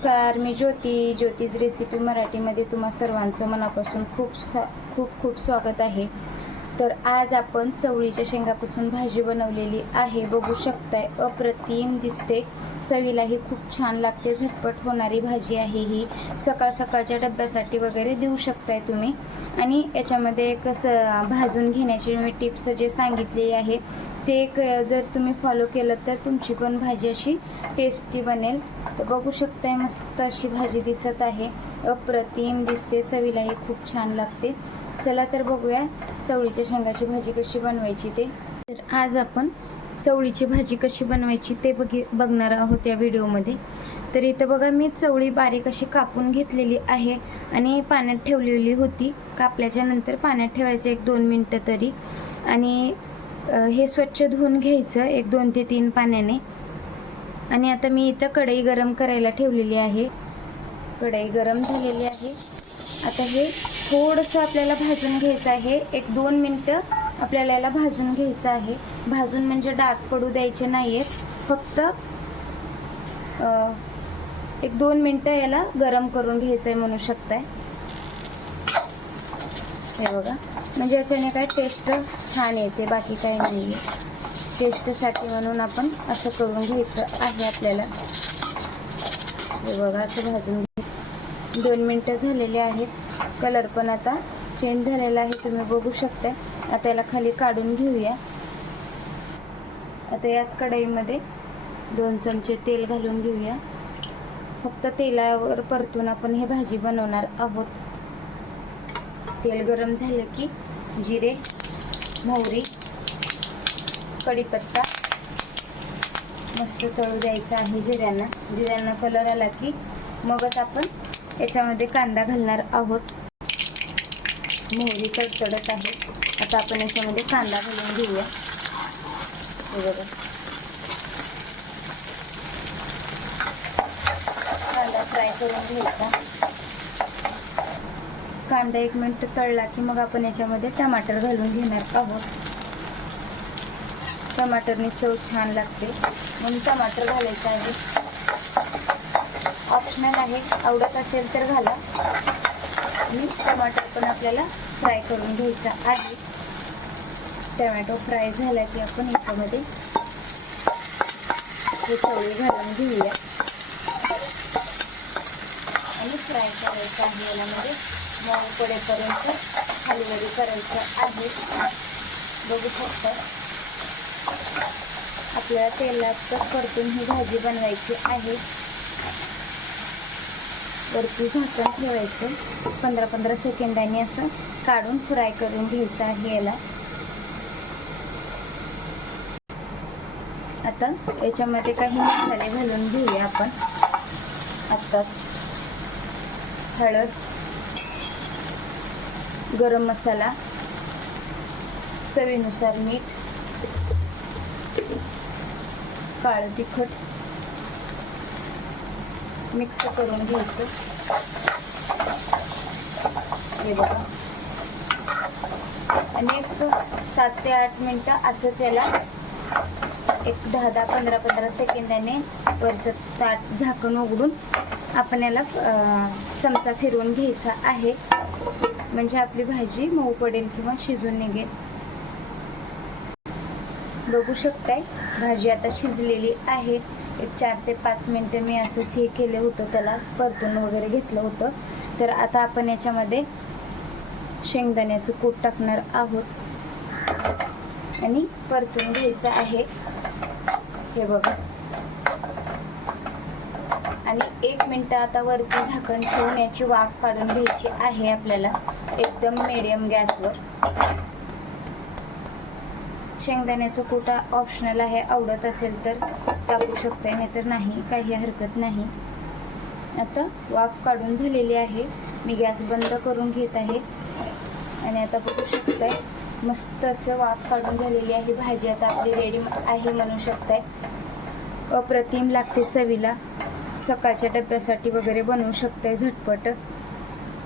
नमस्कार मी ज्योती. ज्योतिष रेसिपी मराठीमध्ये तुम्हा सर्वांचं मनापासून खूप खूप खूप स्वागत आहे. तर आज आपण चवळीच्या शेंगापासून भाजी बनवलेली आहे. बघू शकताय अप्रतिम दिसते. चवीलाही खूप छान लागते. झटपट होणारी भाजी आहे ही. सकाळ सकाळच्या डब्यासाठी वगैरे देऊ शकताय तुम्ही. आणि याच्यामध्ये कसं भाजून घेण्याची मी टिप्स जे सांगितली आहे ते एक जर तुम्ही फॉलो केलं तर तुमची पण भाजी अशी टेस्टी बनेल. तर बघू शकताय मस्त अशी भाजी दिसत आहे. अप्रतिम दिसते. चवीलाही खूप छान लागते. चला तर बघूया चवळीच्या शेंगाची भाजी कशी बनवायची ते. तर आज आपण चवळीची भाजी कशी बनवायची ते बघी बघणार आहोत या व्हिडिओमध्ये. तर इथं बघा मी चवळी बारीक अशी कापून घेतलेली आहे आणि पाण्यात ठेवलेली होती. कापल्याच्या नंतर पाण्यात ठेवायचं एक दोन मिनटं तरी. आणि हे स्वच्छ धुवून घ्यायचं एक दोन ते तीन पाण्याने. आणि आता मी इथं कढई गरम करायला ठेवलेली आहे. कढई गरम झालेली आहे. आता हे थोडंसं आपल्याला भाजून घ्यायचं आहे. एक दोन मिनटं आपल्याला याला भाजून घ्यायचं आहे. भाजून म्हणजे डाग पडू द्यायचे नाही आहेत फक्त एक दोन मिनटं याला गरम करून घ्यायचं आहे म्हणू शकताय. हे बघा. म्हणजे याच्याने काय टेस्ट छान येते बाकी काही नाही आहे टेस्टसाठी म्हणून आपण असं करून घ्यायचं आहे आपल्याला. हे बघा असं भाजून दोन मिनटं झालेले आहेत. कलर पण आता चेंज झालेला आहे तुम्ही बघू शकता आता याला खाली काढून घेऊया. आता याच कढईमध्ये दोन चमचे तेल घालून घेऊया. फक्त तेलावर परतून आपण हे भाजी बनवणार आहोत. तेल गरम झालं की जिरे मोहरी कढीपत्ता मस्त तळू द्यायचा आहे जिऱ्यांना. जिऱ्यांना कलर आला की मगच आपण याच्यामध्ये कांदा घालणार आहोत. मोहरी तडतडत आहे. आता आपण याच्यामध्ये कांदा घालून घेऊया. बघा. कांदा फ्राय करून घ्यायचा. कांदा एक मिनिट तळला की मग आपण याच्यामध्ये टमाटर घालून घेणार आहोत. टमाटरने चव छान लागते. म्हणून टमाटर घालायचं आहे. ऑप्शनल आहे. आवडत असेल तर घाला. आणि टमाटर पण आपल्याला फ्राय करून घ्यायचा आहे. टमॅटो फ्राय झाला की आपण याच्यामध्ये हे चवळी घालून घेऊया. आणि फ्राय करायचं आहे याच्यामध्ये मऊ पडेपर्यंत हलवडी करायचं आहे. बघू शकता. आपल्याला तेलात परतून ही भाजी बनवायची आहे. वरती झाकण ठेवायचं. पंधरा पंधरा सेकंदांनी असं काढून फ्राय करून घ्यायचं आहे याला. आता याच्यामध्ये काही मसाले घालून घेऊया आपण. आत्ताच हळद गरम मसाला चवीनुसार मीठ काळं तिखट मिक्स करून घ्यायचं. हे बघा. आणि एक सात ते आठ मिनटं असंच याला एक दहा दहा पंधरा पंधरा सेकंदाने वरचं ताट झाकण उघडून आपण याला अं, चमचा फिरवून घ्यायचा आहे. म्हणजे आपली भाजी मऊ पडेल किंवा शिजून निघेल. बघू शकताय भाजी आता शिजलेली आहे. एक चार ते पाच मिनटं मी असंच हे केलं होतं त्याला परतून वगैरे घेतलं होतं. तर आता आपण याच्यामध्ये शेंगदाण्याचं कूट टाकणार आहोत. आणि परतून घ्यायचं आहे. हे बघा. आणि एक मिनटं आता वरती झाकण ठेवून याची वाफ काढून घ्यायची आहे आपल्याला. एकदम मिडियम गॅसवर. शेंगदाण्याचं कुटा ऑप्शनल आहे आवडत असेल तर टाकू शकताय नाहीतर नाही काही हरकत नाही. आता वाफ काढून झालेली आहे. मी गॅस बंद करून घेत आहे. आणि आता बघू शकताय मस्त असं वाफ काढून झालेली आहे. भाजी आता आपली रेडी आहे म्हणू शकताय. अप्रतिम लागते चवीला. सकाळच्या डब्यासाठी वगैरे बनवू शकताय झटपट.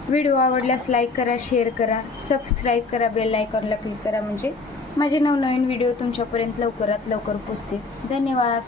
व्हिडिओ आवडल्यास लाईक करा शेअर करा सबस्क्राईब करा बेल आयकॉनला क्लिक करा म्हणजे माझे नवनवीन व्हिडिओ तुमच्यापर्यंत लवकरात लवकर पोचतील. धन्यवाद.